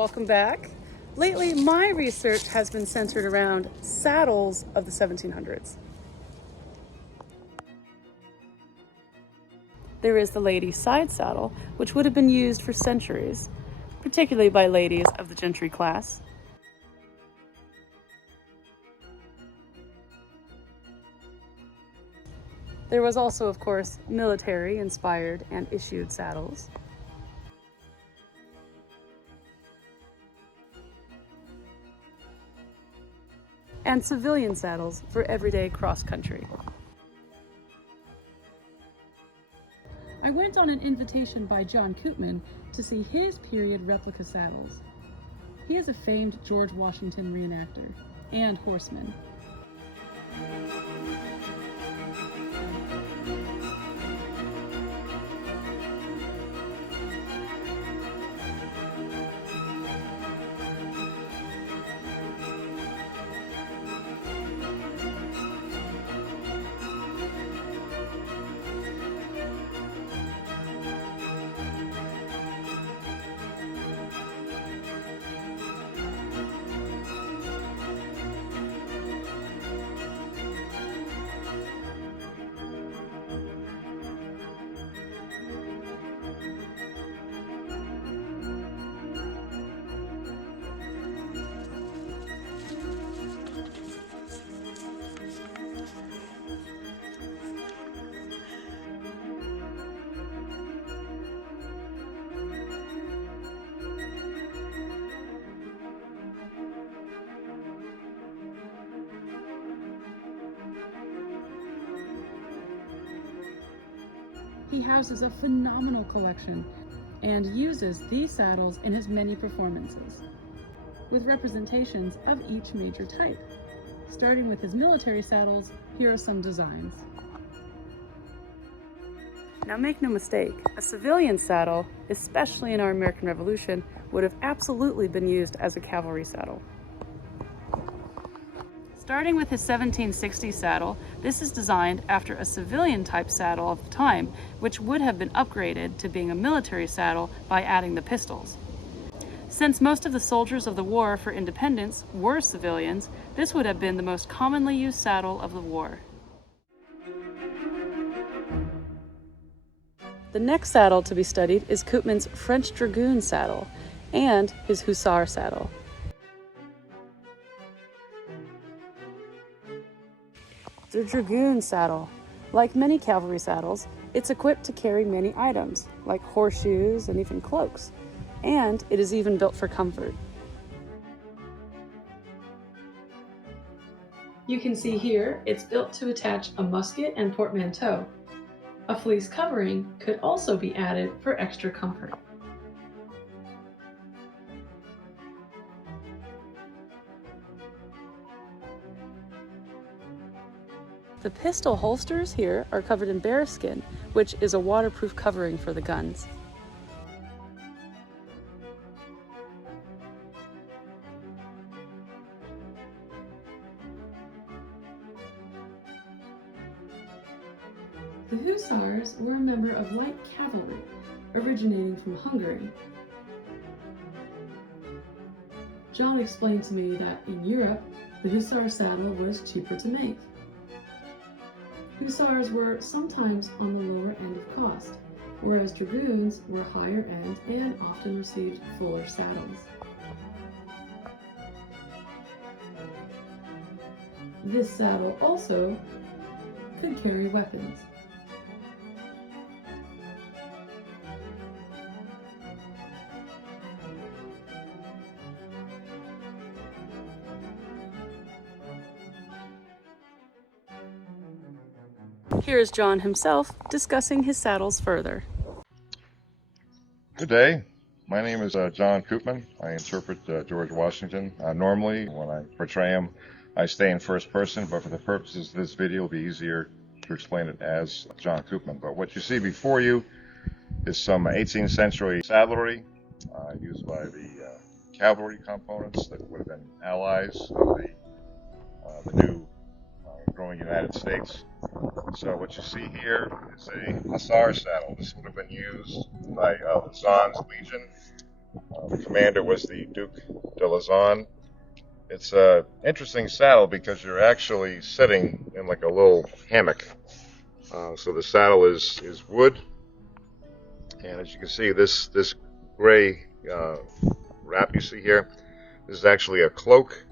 welcome back. Lately, my research has been centered around saddles of the 1700s. There is the lady side saddle, which would have been used for centuries, particularly by ladies of the gentry class. There was also, of course, military-inspired and issued saddles. And civilian saddles for everyday cross-country. I went on an invitation by John Koopman to see his period replica saddles. He is a famed George Washington reenactor and horseman. He houses a phenomenal collection and uses these saddles in his many performances, with representations of each major type. Starting with his military saddles, here are some designs. Now make no mistake, a civilian saddle, especially in our American Revolution, would have absolutely been used as a cavalry saddle. Starting with his 1760s saddle, this is designed after a civilian type saddle of the time, which would have been upgraded to being a military saddle by adding the pistols. Since most of the soldiers of the War for Independence were civilians, this would have been the most commonly used saddle of the war. The next saddle to be studied is Koopman's French Dragoon saddle and his hussar saddle. The Dragoon saddle. Like many cavalry saddles, it's equipped to carry many items, like horseshoes and even cloaks, and it is even built for comfort. You can see here it's built to attach a musket and portmanteau. A fleece covering could also be added for extra comfort. The pistol holsters here are covered in bearskin, which is a waterproof covering for the guns. The hussars were a member of light cavalry, originating from Hungary. John explained to me that in Europe, the hussar saddle was cheaper to make. Hussars were sometimes on the lower end of cost, whereas dragoons were higher end and often received fuller saddles. This saddle also could carry weapons. Here is John himself discussing his saddles further. Good day. My name is John Koopman. I interpret George Washington. Normally, when I portray him, I stay in first person, but for the purposes of this video, it'll be easier to explain it as John Koopman. But what you see before you is some 18th century saddlery used by the cavalry components that would have been allies of the new growing United States. So what you see here is a hussar saddle. This would have been used by Zahn's Legion The commander was the Duke de Luzon. It's an interesting saddle because you're actually sitting in like a little hammock. So the saddle is wood, and as you can see, this gray wrap you see here, this is actually a cloak,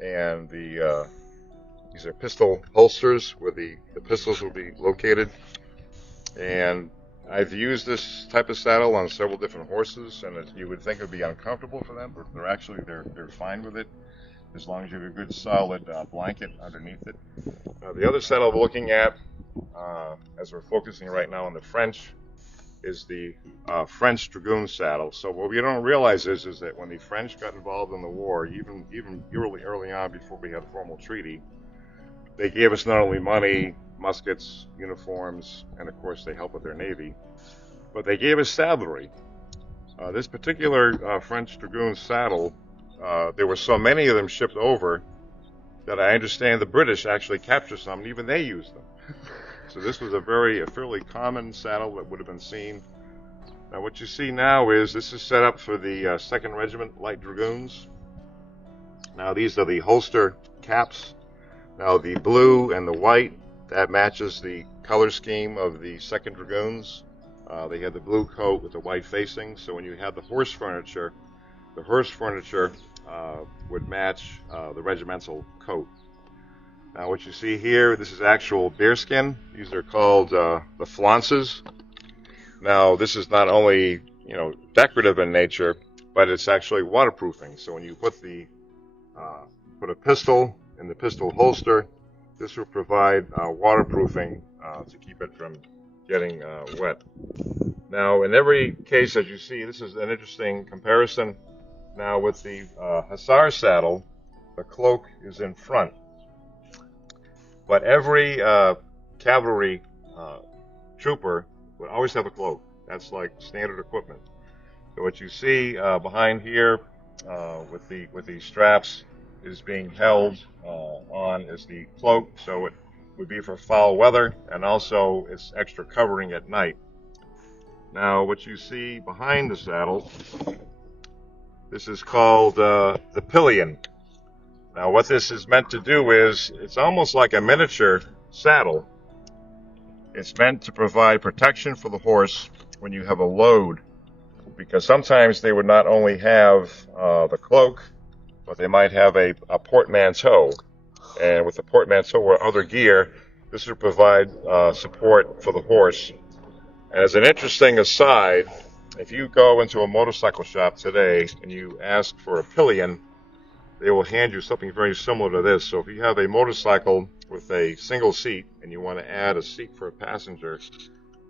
and these are pistol holsters where the pistols will be located. And I've used this type of saddle on several different horses, and you would think it would be uncomfortable for them, but they're fine with it as long as you have a good solid blanket underneath it. The other saddle we're looking at, as we're focusing right now on the French, is the French Dragoon saddle. So what we don't realize is that when the French got involved in the war, even early on before we had a formal treaty, they gave us not only money, muskets, uniforms, and of course they helped with their navy, but they gave us saddlery. This particular French Dragoon saddle, there were so many of them shipped over that I understand the British actually captured some, and even they used them. So this was a fairly common saddle that would have been seen. Now what you see now is this is set up for the 2nd Regiment Light Dragoons. Now these are the holster caps. Now the blue and the white, that matches the color scheme of the 2nd Dragoons. They had the blue coat with the white facing, so when you had the horse furniture would match the regimental coat. Now what you see here, this is actual bearskin. These are called the flounces. Now this is not only decorative in nature, but it's actually waterproofing. So when you put a pistol in the pistol holster, this will provide waterproofing to keep it from getting wet. Now in every case, as you see, this is an interesting comparison. Now with the hussar saddle, the cloak is in front. But every cavalry trooper would always have a cloak. That's like standard equipment. So what you see behind here with the straps is being held on is the cloak, so it would be for foul weather, and also it's extra covering at night. Now what you see behind the saddle, this is called the pillion. Now what this is meant to do is, it's almost like a miniature saddle. It's meant to provide protection for the horse when you have a load, because sometimes they would not only have the cloak, but they might have a portmanteau. And with the portmanteau or other gear, this would provide support for the horse. And as an interesting aside, if you go into a motorcycle shop today and you ask for a pillion, they will hand you something very similar to this. So if you have a motorcycle with a single seat and you want to add a seat for a passenger,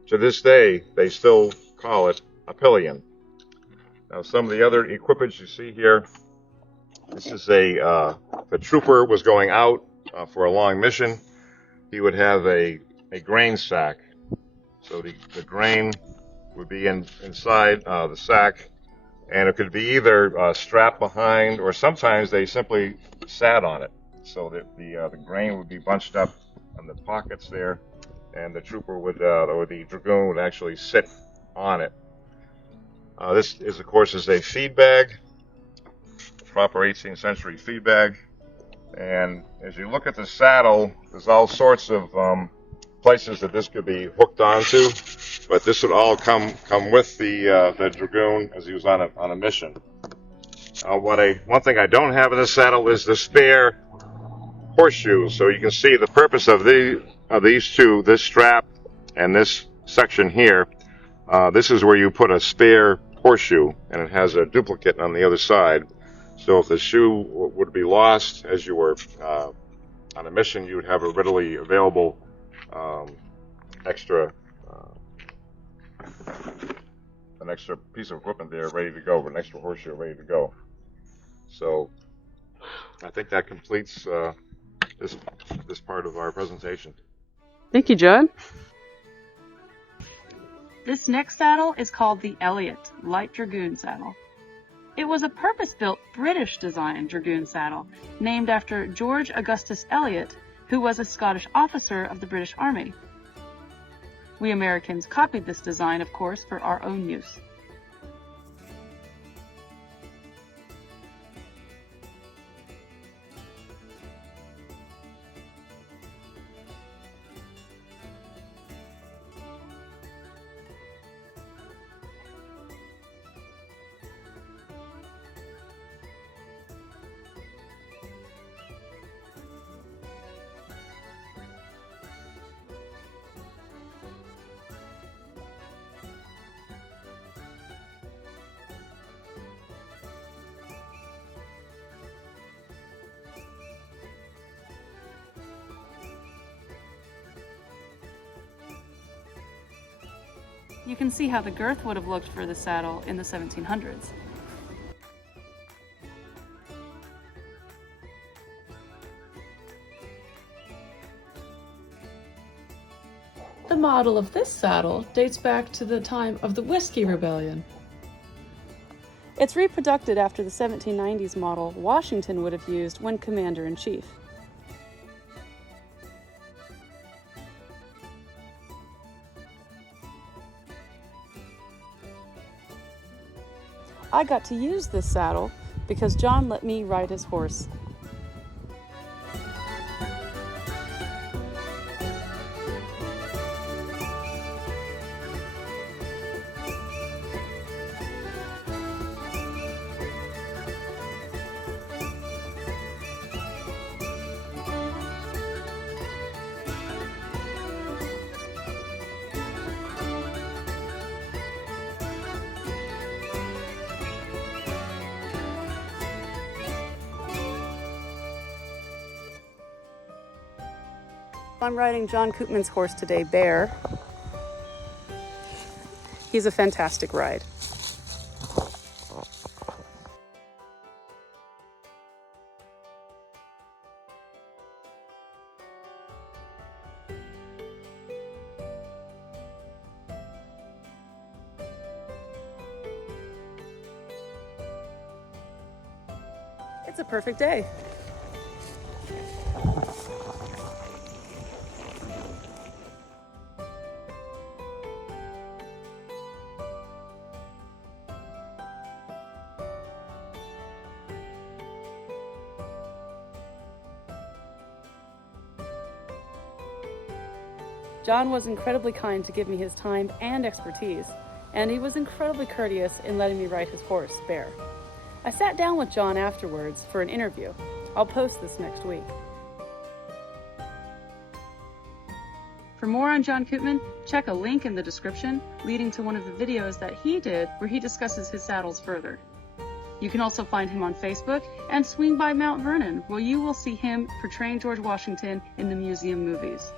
to this day they still call it a pillion. Now some of the other equipage you see here, this is if a trooper was going out for a long mission, he would have a grain sack. So the grain would be inside the sack, and it could be either strapped behind, or sometimes they simply sat on it, so that the grain would be bunched up on the pockets there, and the trooper would, or the dragoon would actually sit on it. This is, of course, a feed bag, a proper 18th century feed bag. And as you look at the saddle, there's all sorts of places that this could be hooked onto, but this would all come with the dragoon as he was on a mission. One thing I don't have in the saddle is the spare horseshoes. So you can see the purpose of these two, this strap and this section here. This is where you put a spare horseshoe, and it has a duplicate on the other side. So if the shoe would be lost as you were on a mission, you would have a readily available an extra piece of equipment there ready to go, an extra horseshoe ready to go. So I think that completes this part of our presentation. Thank you, John. This next saddle is called the Elliot Light Dragoon Saddle. It was a purpose-built British-designed dragoon saddle named after George Augustus Elliot, who was a Scottish officer of the British Army. We Americans copied this design, of course, for our own use. You can see how the girth would have looked for the saddle in the 1700s. The model of this saddle dates back to the time of the Whiskey Rebellion. It's reproduced after the 1790s model Washington would have used when commander-in-chief. I got to use this saddle because John let me ride his horse. I'm riding John Koopman's horse today, Bear. He's a fantastic ride. It's a perfect day. John was incredibly kind to give me his time and expertise, and he was incredibly courteous in letting me ride his horse, Bear. I sat down with John afterwards for an interview. I'll post this next week. For more on John Koopman, check a link in the description leading to one of the videos that he did where he discusses his saddles further. You can also find him on Facebook and swing by Mount Vernon, where you will see him portraying George Washington in the museum movies.